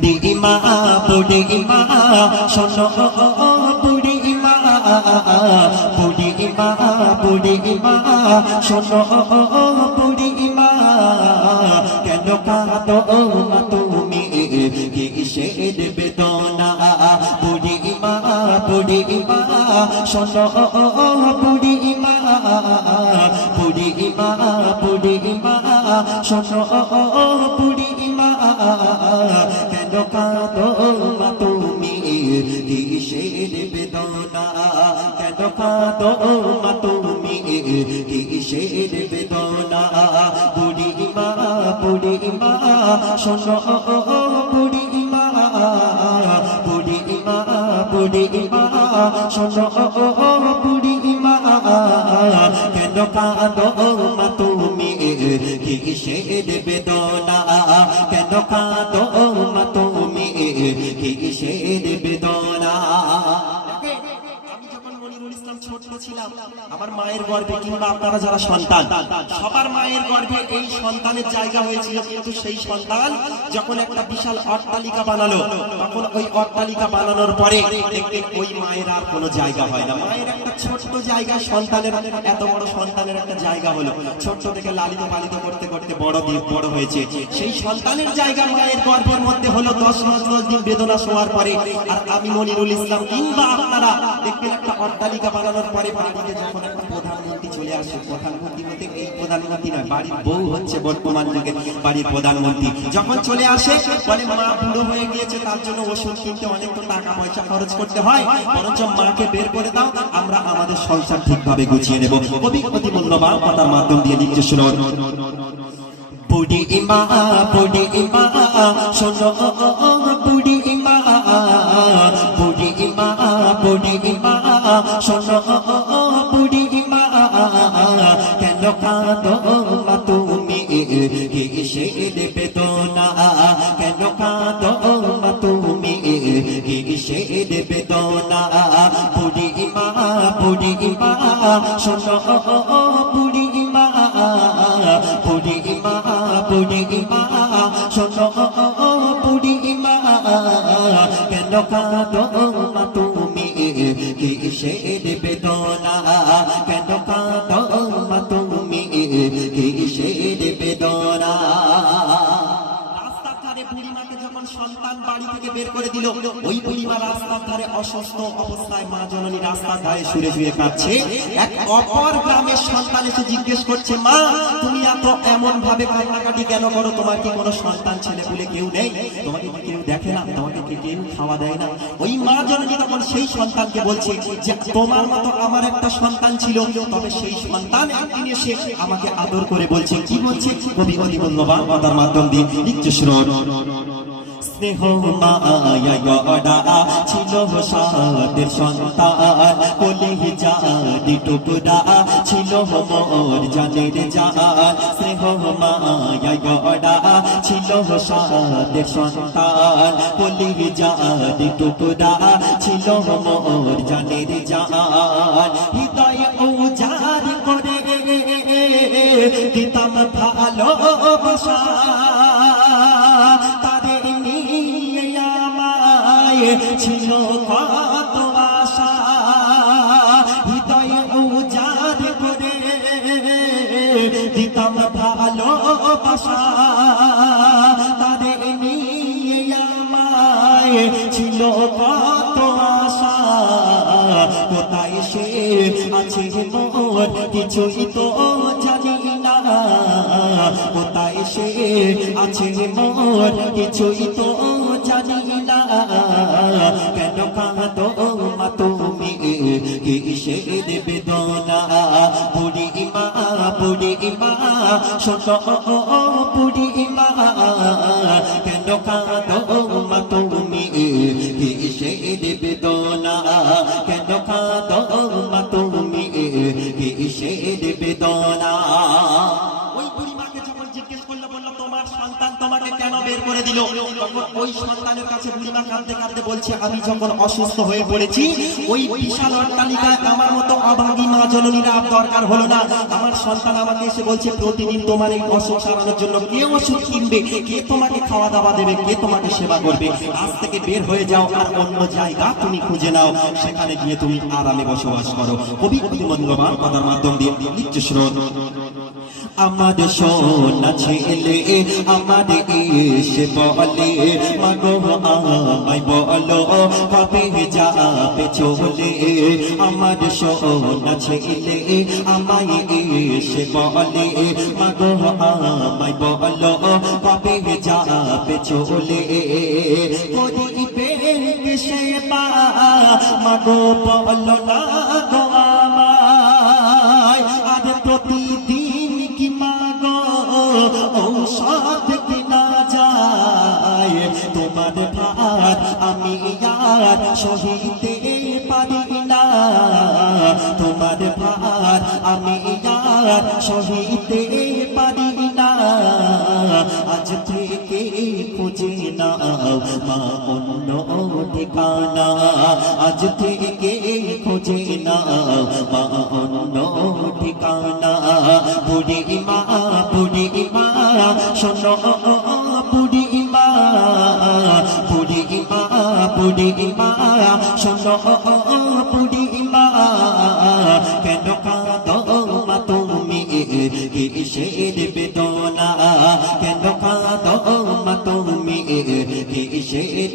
বুড়ি মা শোনো বুড়ি মা শোনো বুড়ি মা কেন কাঁদো মা তুমি কিসের বেদনা বুড়ি মা শোনো বুড়ি মা শোনো বুড়ি মা কেন কাঁদো মা তুমি কিসের বেদনা কেন কাঁদো মা তুমি কিসের বেদনা বুড়ি মা শোনো বুড়ি মা শোনো বুড়ি মা কেন কাঁদো মা তুমি কিসের বেদনা কেন কাঁদো মা তুমি কিসের বেদনা ছোট ছিলাম আমার মায়ের গর্ভে কিংবা আপনারা যারা সন্তান সবার মায়ের গর্ভে এই সন্তানের জায়গা হয়েছিল কিন্তু সেই সন্তান যখন একটা বিশাল অট্টালিকা বানালো তখন ওই অট্টালিকা বানানোর পরে দেখবেন ওই মায়ের আর কোনো জায়গা হয় না মায়ের একটা ছোট্ট জায়গা সন্তানের এত বড় সন্তানের একটা জায়গা হলো ছোট্ট থেকে লালিত পালিত করতে করতে বড় হয়েছে সেই সন্তানের জায়গা মায়ের গর্ভের মধ্যে হলো 10 দিন বেদনা শোয়ার পরে আর আমি মনিরুল ইসলাম কিংবা আপনারা দেখবেন একটা অট্টালিকা বানানোর পরে বাড়িতে যখন একটা প্রধানমন্ত্রী চলে আসে প্রধানমন্ত্রী বলতে এই প্রধানমন্ত্রী নয় বাড়ির বউ হচ্ছে বর্তমান যুগের বাড়ির প্রধানমন্ত্রী যখন চলে আসে বলে মা বুড়ো হয়ে গিয়েছে তার জন্য ওষুধ কিনতে অনেক তো টাকা পয়সা খরচ করতে হয় বরঞ্চ মাকে বের করে দাও আমরা আমাদের সংসার ঠিকভাবে গুছিয়ে নেব কবি অতি মূল্যবান কথার মাধ্যম দিয়ে লিখছে শুনুন বুড়ি মা শোনো বুড়ি মা শোনো বুড়ি মা কেন কাঁদো মা তুমি কিসের বেদনা কেন কাঁদো মা তুমি কিসের বেদনা বুড়ি মা শোনো বুড়ি মা শোনো বুড়ি মা কেন কাঁদো মা তুমি কিসের বেদনা কেন কাঁদো মা তুমি কিসের বেদনা বুড়িমাকে যখন সন্তান বাড়ি থেকে বের করে দিল ওই বুড়িমা রাস্তার ধারে অসুস্থ অবস্থায় মা জননী রাস্তার ধারে শুয়ে কাঁদছে এক অপর গ্রামের সন্তান এসে জিজ্ঞেস করছে মা তুমি এত এমন ভাবে কান্নাকাটি কেন করো তোমার কি কোনো সন্তান ছেলে পুলে কেউ নেই তোমাকে কি কেউ দেখে না তোমাকে কি কেউ খাওয়া দেয় না ওই মা জননী তখন সেই সন্তানকে বলছে যে তোমার মতো আমার একটা সন্তান ছিল তবে সেই সন্তান একদিন এসে আমাকে আদর করে বলছে কি বলছে কবি অতি মূল্যবান কথার মাধ্যম দিয়ে লিখছে শুনুন স্নেহ মায়া গড়া ছিল সাদের সন্তান কলিজার টুকরা ছিল মোর জানের জান স্নেহ মায়া গড়া ছিল সাদের সন্তান কলিজার টুকরা ছিল মোর জানের জান হৃদয় উজাড় করে দিতাম ভালোবাসা ছিল কত আশা হৃদয় উজাড় করে দিতাম ভালোবাসা তাদের নিয়ে আমায় ছিল কত আশা কোথায় সে আছে মোর কিছুই তো জানি না কোথায় সে আছে মোর কিছুই তো জানি না কেন কাঁদো মা তুমি কিসের বেদনা বুড়ি মা শোনো বুড়ি মা কেন কাঁদো মা তুমি কিসের বেদনা কেন কাঁদো মা তুমি কিসের বেদনা ওই বুড়ি মাকে যখন জিজ্ঞেস করলো বললো তোমার সন্তান তোমাকে কেন বের করে দিল। তখন ওই সন্তানের কাছে বুড়িমা কাঁদতে কাঁদতে বলছে, আমি যখন অসুস্থ হয়ে পড়েছি, ওই বিশাল অট্টালিকায় আমার মতো অভাগী মা জননীরা আর দরকার হলো না। আমার সন্তান আমাকে এসে বলছে, প্রতিদিন তোমার এই অসুখ সারানোর জন্য কে ওষুধ কিনবে, কে তোমাকে খাওয়া দাওয়া দেবে, কে তোমাকে সেবা করবে? আজ থেকে বের হয়ে যাও আর অন্য জায়গা তুমি খুঁজে নাও, সেখানে গিয়ে তুমি আরামে বসবাস করো। কবি মূল্যবান কথার মাধ্যম দিয়ে লিখছে, শুনুন। আমার সোনা ছেলে আমার এসে বলে, মাগো আমায় বলো কবে যাবে চলে। আমার সোনা ছেলে আমায় এসে বলে, মাগো আমায় বলো কবে যাবে চলে। করিবে কিসে বা মাগো বলো না গো আমায়, আর প্রতিদিন কি মাগো ঔষধ কিনা যায়? তোমার ভার আমি আর সহিতে পারি না, তোমার ভার আমি আর সহিতে পারি না। আজ থেকে খুঁজে নাও মা অন্য ঠিকানা, আজ থেকে খুঁজে নাও মা অন্য ঠিকানা। বুড়ি মা শোনো, বুড়ি মা শোনো, বুড়ি মা কেন কাঁদো মা তুমি কিসের বেদনা? কেন কাঁদো মা তুমি কিসের